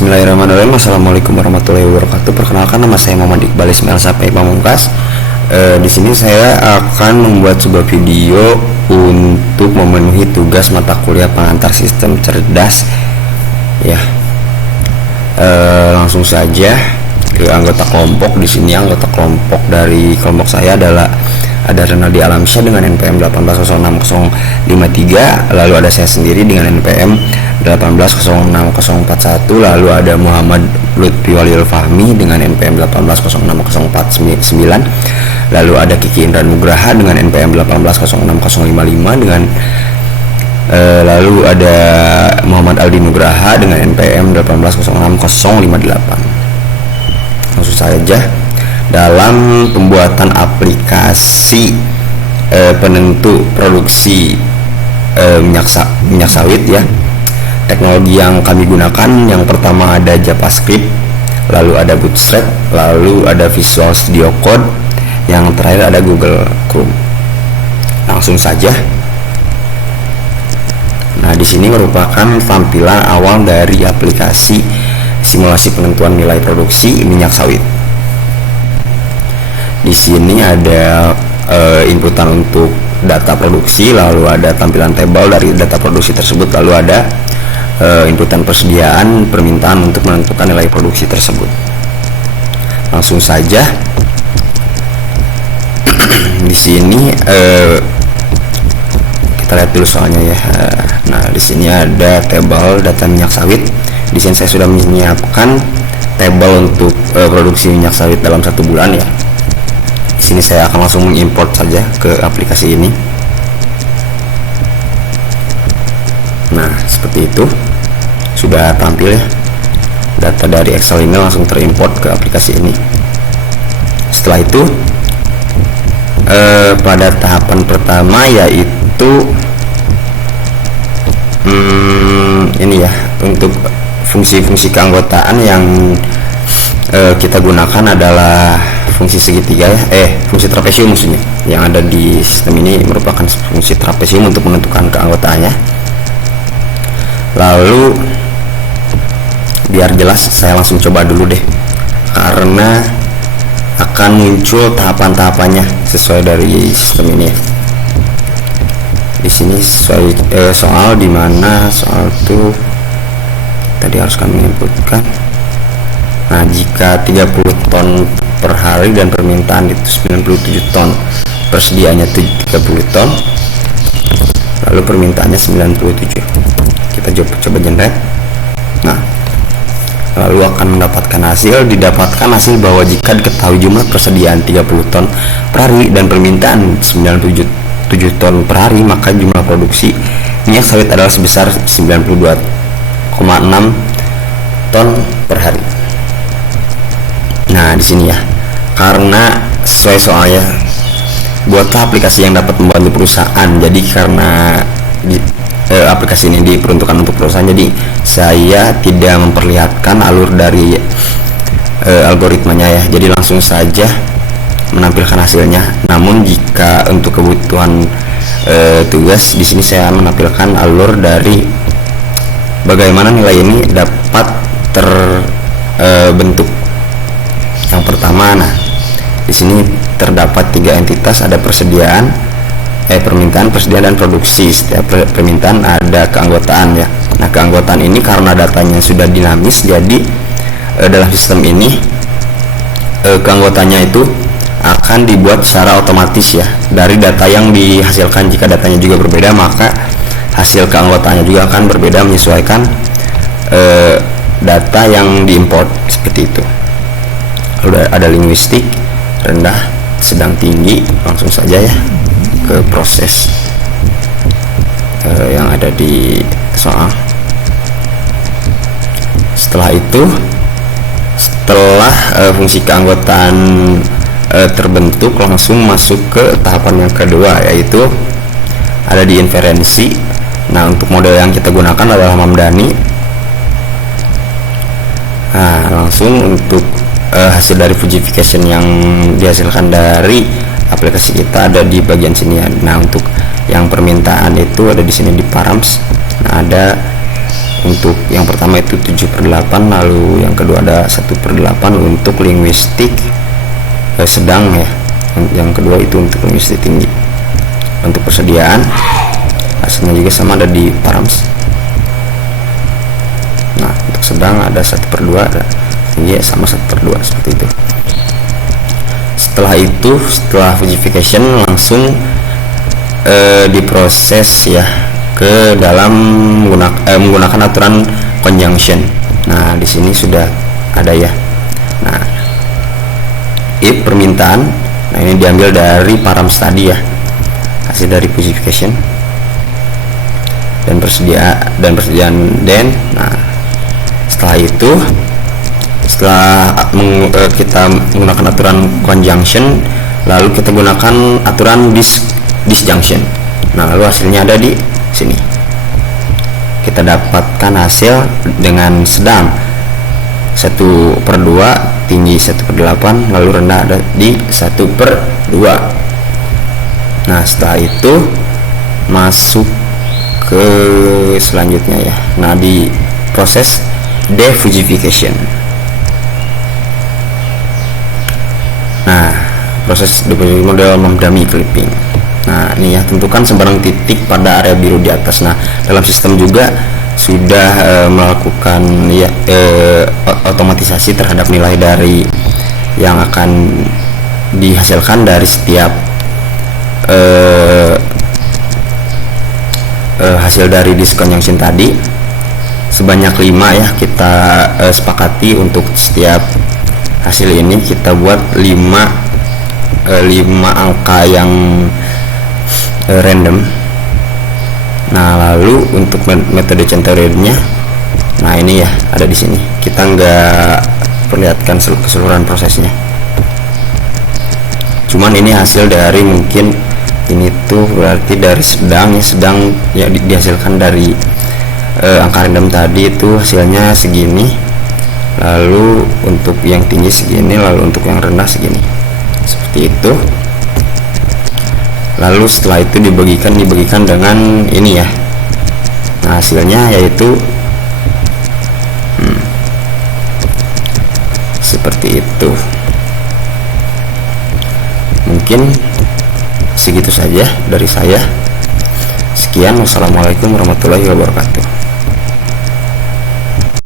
Bismillahirrahmanirrahim. Assalamualaikum warahmatullahi wabarakatuh. Perkenalkan, nama saya Muhammad Iqbal Ismail Sapai Pamungkas. Di sini saya akan membuat sebuah video untuk memenuhi tugas mata kuliah pengantar sistem cerdas. Ya, langsung saja ke anggota kelompok. Di sini anggota kelompok dari kelompok saya adalah ada Renaldi Alamsyah dengan NPM 1806053, lalu ada saya sendiri dengan NPM 1806041, lalu ada Muhammad Lutfi Waliul Fahmi dengan NPM 1806049, lalu ada Kiki Indra Nugraha dengan NPM 1806055 dengan lalu ada Muhammad Aldi Nugraha dengan NPM 1806058. Langsung saja dalam pembuatan aplikasi penentu produksi minyak sawit ya. Teknologi yang kami gunakan yang pertama ada JavaScript, lalu ada Bootstrap, lalu ada Visual Studio Code, yang terakhir ada Google Chrome. Langsung saja. Nah, di sini merupakan tampilan awal dari aplikasi simulasi penentuan nilai produksi minyak sawit. Di sini ada inputan untuk data produksi, lalu ada tampilan tabel dari data produksi tersebut, lalu ada inputan persediaan permintaan untuk menentukan nilai produksi tersebut. Langsung saja. Di sini kita lihat dulu soalnya ya. Nah, di sini ada tabel data minyak sawit. Di sini saya sudah menyiapkan tabel untuk produksi minyak sawit dalam 1 bulan ya. Di sini saya akan langsung mengimport saja ke aplikasi ini. Nah, seperti itu. Sudah tampil ya. Data dari Excel ini langsung terimport ke aplikasi ini. Setelah itu pada tahapan pertama yaitu ini ya, untuk fungsi-fungsi keanggotaan yang kita gunakan adalah fungsi segitiga ya, fungsi trapesium maksudnya. Yang ada di sistem ini merupakan fungsi trapesium untuk menentukan keanggotaannya. Lalu biar jelas saya langsung coba dulu deh, karena akan muncul tahapan-tahapannya sesuai dari sistem ini ya. Di sini sesuai soal di mana soal itu tadi harus kami inputkan. Nah, jika 30 ton per hari dan permintaan itu 97 ton, persediaannya 30 ton, lalu permintaannya 97. Kita coba generate. Nah, lalu akan mendapatkan didapatkan hasil bahwa jika diketahui jumlah persediaan 30 ton per hari dan permintaan 97 ton per hari, maka jumlah produksi minyak sawit adalah sebesar 92,6 ton per hari. Nah, di sini ya, karena sesuai soalnya, buatlah aplikasi yang dapat membantu perusahaan. Jadi karena aplikasi ini diperuntukkan untuk perusahaan, jadi saya tidak memperlihatkan alur dari algoritmanya ya. Jadi langsung saja menampilkan hasilnya. Namun jika untuk kebutuhan tugas, di sini saya menampilkan alur dari bagaimana nilai ini dapat terbentuk. Yang pertama, nah di sini terdapat 3 entitas, ada permintaan, persediaan, dan produksi. Setiap permintaan ada keanggotaan ya. Nah, keanggotaan ini karena datanya sudah dinamis, jadi dalam sistem ini keanggotaannya itu akan dibuat secara otomatis ya dari data yang dihasilkan. Jika datanya juga berbeda, maka hasil keanggotaannya juga akan berbeda menyesuaikan data yang diimport, seperti itu. Lalu ada linguistik, rendah, sedang, tinggi. Langsung saja ya ke proses yang ada di soal. Setelah itu, setelah fungsi keanggotaan terbentuk, langsung masuk ke tahapan yang kedua, yaitu ada di inferensi. Nah, untuk model yang kita gunakan adalah Mamdani. Nah, langsung untuk hasil dari Fujification yang dihasilkan dari aplikasi kita ada di bagian sini ya. Nah, untuk yang permintaan itu ada di sini di params. Nah, ada Untuk yang pertama itu 7/8, lalu yang kedua ada 1/8 untuk linguistik sedang ya. Yang kedua itu untuk linguistik tinggi. Untuk persediaan hasilnya juga sama, ada di params. Nah untuk sedang ada 1/2, ada tinggi sama 1/2 seperti itu. Setelah verification langsung diproses ya ke dalam menggunakan aturan conjunction. Nah di sini sudah ada ya. Nah if permintaan, nah ini diambil dari params tadi ya, hasil dari verification dan persediaan then. Nah setelah itu, setelah kita menggunakan aturan conjunction, lalu kita gunakan aturan disjunction. Nah lalu hasilnya ada di sini. Kita dapatkan hasil dengan sedang 1/2, tinggi 1/8, lalu rendah ada di 1/2. Nah setelah itu masuk ke selanjutnya ya. Nah di proses defugification. Nah proses defugification model dummy clipping. Nah ini ya, tentukan sembarang titik pada area biru di atas. Nah dalam sistem juga sudah melakukan ya otomatisasi terhadap nilai dari yang akan dihasilkan dari setiap hasil dari disconjunction tadi. Sebanyak 5 ya kita sepakati untuk setiap hasil ini. Kita buat 5 angka yang random. Nah lalu untuk metode centerednya, nah ini ya ada di sini. Kita nggak perlihatkan keseluruhan prosesnya, cuman ini hasil dari mungkin ini tuh berarti dari sedang ya dihasilkan dari angka random tadi itu hasilnya segini, lalu untuk yang tinggi segini, lalu untuk yang rendah segini, seperti itu. Lalu setelah itu dibagikan dengan ini ya. Nah hasilnya yaitu seperti itu. Mungkin segitu saja dari saya. Sekian, wassalamualaikum warahmatullahi wabarakatuh.